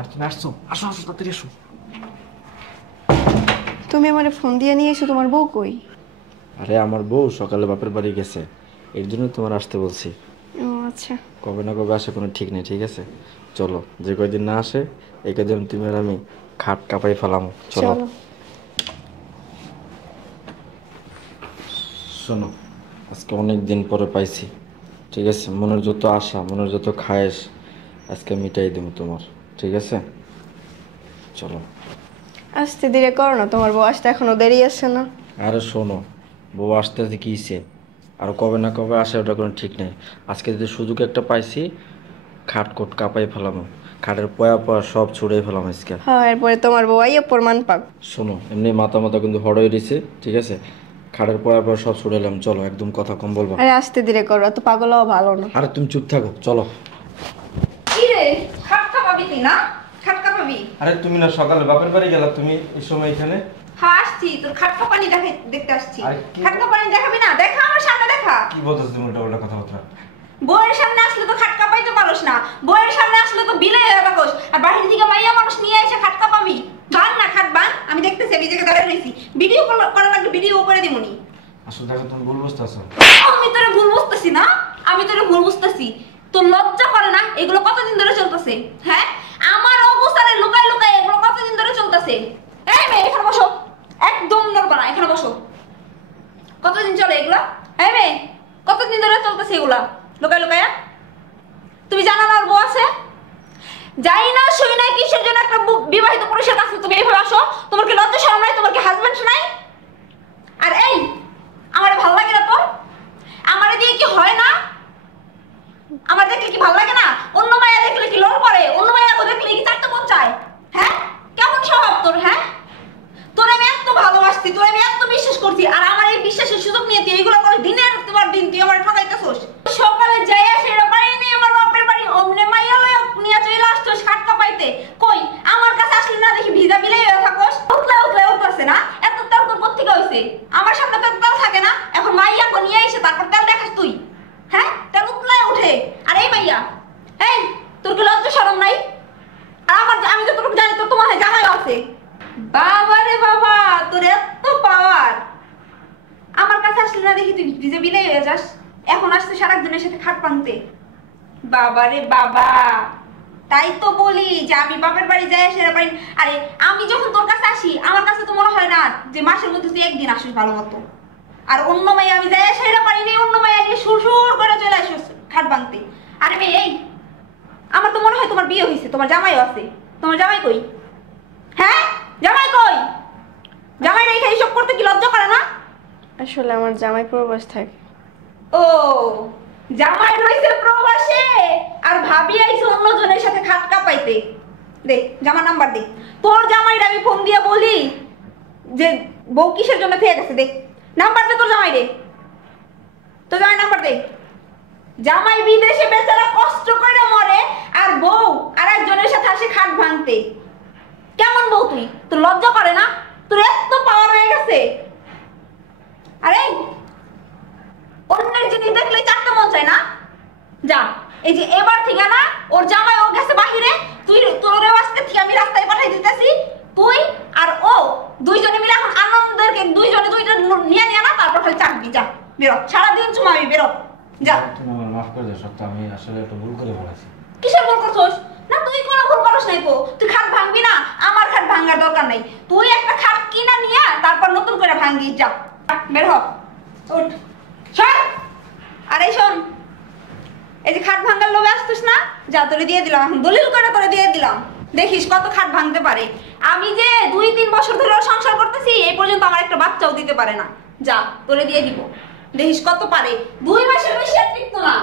আর তুমি আসছো, আসো আসো তাড়াতাড়ি আসো। তুমি আমারে ফোন দিয়ে নিয়ে এসো, তোমার বউ কই? আরে আমার বউ সকালে বাপের বাড়ি গেছে, এর জন্য তোমার আসতে বলছি। ও আচ্ছা। কবে না কবে আসে কোনো ঠিক নেই, ঠিক আছে? চলো, যে কয়দিন না আসে এই কয়দিন তুমি আর আমি খাট কাঁপাই ফেলাম। চলো। চলো। শোনো, আজকে অনেক দিন পরে পাইছি, ঠিক আছে? মনের যত আশা, মনের যত খায়েশ আজকে মিটাই দেবো তোমার, ঠিক আছে? চলো। আস্তে ধীরে করো না, তোমার বউ আসতে এখনো দেরি আছে না? আরে শোনো, বউ আসতে আসতে কীছে, আর কবে না কবে আসে ওটা কোনো ঠিক নেই। আজকে যদি সুযোগ একটা পাইছি, খাট কোট কাঁপাই ফেলামো, খাটের পয়া পয়া সব ছুড়েই ফেলাম আজকে। হ্যাঁ, এরপরে তোমার বউ আইয়া প্রমাণ পাক। শোনো, এমনি মাথা মাথা কিন্তু হড় হয়ে দিছে, ঠিক আছে? খাটের পয়া পয়া সব ছুড়ে এলাম, চলো, একদম কথা কম বলবা। আরে আস্তে ধীরে করো, এত পাগল হওয়া ভালো না। আরে তুমি চুপ থাকো, চলো। কি রে, খাটকা পাবি তুই না? খাটকা পাবি? আরে তুমি না সকালে বাপের বাড়ি গেলা, তুমি এই সময় এখানে? হ্যাঁ আসছি, তোর খাটকা পানি দেখতে আসছি। আরে কি- খাটকা পানি দেখাবি না? দেখা আমার সামনে দেখা। কি বলতেছ তুমি উল্টা উল্টা কথাবার্তা? বউয়ের সামনে আসলে তো খাটকা পাইতে পারোস না, বউয়ের সামনে আসলে তো বিলে হয়ে থাকোস, আর বাহির থেকে মাইয়া মানুষ নিয়ে এসে খাটকা পাবি। বান না খাট বান, আমি দেখতেছি, আমি জায়গায় দাঁড়িয়ে রয়েছি, ভিডিও করা লাগলে ভিডিও করে দিমুনি। আসলে দেখো, তুমি ভুল বুঝতেছো। আমি তোরে ভুল বুঝতেছি না, আমি তোরে ভুল বুঝতেছি। তোর লজ্জা করে না? এগুলো কতদিন ধরে চলতেছে? হ্যাঁ, আমার অবস্থানে লুকায় লুকায় এগুলো কতদিন ধরে চলতেছে? এই মেয়ে, এখানে বসো, একদম নড়বা না, এখানে বসো। কতদিন চলে এগুলো? এই মেয়ে, কতদিন ধরে চলতেছে এগুলা লুকায় লুকায়? তুমি জানো না ওর বউ আছে? যাই না শুই না কিসের জন্য একটা বিবাহিত পুরুষের কাছে তুমি এইভাবে আসো? তোমার কি লজ্জা শরম নাই? তোমার কি হাজবেন্ড নাই? আর এই, আমার ভালো লাগে না তোর? আমারে দিয়ে কি হয় না? আমার দেখলে কি ভালো লাগে না? অন্য মায়া দেখলে কি লোভ করে? অন্য মায়া দেখলে কি চারটা মন চায়? হ্যাঁ, কেমন স্বভাব তোর? হ্যাঁ, তোর আমি এত ভালোবাসছি, তোর আমি এত বিশ্বাস করছি, আর আমার এই বিশ্বাসের সুযোগ নিয়ে তুই এইগুলো করে দিনের তোমার দিন তুই আমার ঠকাইতেছস। সকালে যাই আসে এটা পারিনি আমার বাপের বাড়ি, অমনে মাইয়া লইয়া নিয়ে চলে আসছস খাটকা পাইতে। কই আমার কাছে আসলি না দেখি ভিজা বিলাই হয়ে থাকস, উতলা উতলা উঠতেছে না? এত তেল তোর কোত্থেকে হইছে? আমার সামনে তো তেল থাকে না, এখন মাইয়া কো নিয়ে এসে তারপর তেল দেখাস তুই? হ্যাঁ, তেল উতলায় উঠে। আর এই মাইয়া, এই তোর কি লজ্জা শরম নাই? আর আমার আমি তো তোর জানি তো তোমার জামাই আছে। বাবা রে বাবা, তোর এত পাওয়ার! আমার কাছে আসলে না দেখি তুই ভিজে বিলাই হয়ে যাস, এখন আসতে সারাদিনের সাথে খাট পানতে। বাবা রে বাবা, তাই তো বলি যে আমি বাপের বাড়ি যাই সেরা পারি। আরে আমি যখন তোর কাছে আসি আমার কাছে তো মনে হয় না যে মাসের মধ্যে তুই একদিন আসিস ভালো মতো। আর অন্য মাইয়া আমি যাই সেরা পারি না, অন্য মাইয়া নিয়ে সুর সুর করে চলে আসিস খাট বানতে। আরে মেয়ে, এই আমার তো মনে হয় তোমার বিয়ে হয়েছে, তোমার জামাইও আছে। তোমার জামাই কই? হ্যাঁ, জামাই কই? জামাই রেখে এইসব করতে কি লজ্জা করে না? আসলে আমার জামাই প্রবাস থাকে। ও, জামাই রইছে প্রবাসে আর ভাবি আইছে অন্যজনের সাথে খাট কাঁপাইতে। দে জামার নাম্বার দে, তোর জামাইরে আমি ফোন দিয়ে বলি যে বউ কিসের জন্য থেকে গেছে। দে নাম্বার দে, তোর জামাই রে, তোর জামাই নাম্বার দে। জামাই বিদেশে বেচারা কষ্ট করে মরে, আর বউ আর একজনের সাথে আসে খাট ভাঙতে। কেমন বউ তুই? তোর লজ্জা করে না? তোর এত পাওয়ার হয়ে গেছে। আরে অন্যের জিনিস দেখলে চারটা মন চায় না? যা, এই যে এবার থেকে না ওর জামাই ও গেছে বাহিরে, তুই তোর আজকে থেকে আমি রাস্তায় পাঠাই দিতেছি। তুই আর ও দুইজনে মিলে এখন আনন্দের দুইজনে দুইটা নিয়ে নিয়ে না, তারপর খালি চাকবি। যা বেরো, সারাদিন সময় বেরো, যা। তুমি আমার মাফ করে দাও সত্য, আমি আসলে একটা ভুল করে ফেলেছি। কিসের ভুল করছস? না তুই কোনো ভুল করস নাই তো, তুই খাট ভাঙবি না, আমার খাট ভাঙার দরকার নাই। তুই একটা খাট কিনা নিয়ে তারপর নতুন করে ভাঙবি। যা বের হ, উঠ, সর। আর এই শোন, এই যে খাট ভাঙার লোভে আসছিস না, যা তোরে দিয়ে দিলাম, এখন দলিল করে তোরে দিয়ে দিলাম, দেখিস কত খাট ভাঙতে পারে। আমি যে 2-3 বছর ধরে সংসার করতেছি, এই পর্যন্ত আমার একটা বাচ্চাও দিতে পারে না। যা তোরে দিয়ে দিব, দেখিস কত পারে। 2 মাসের বেশি আর টিকতো না।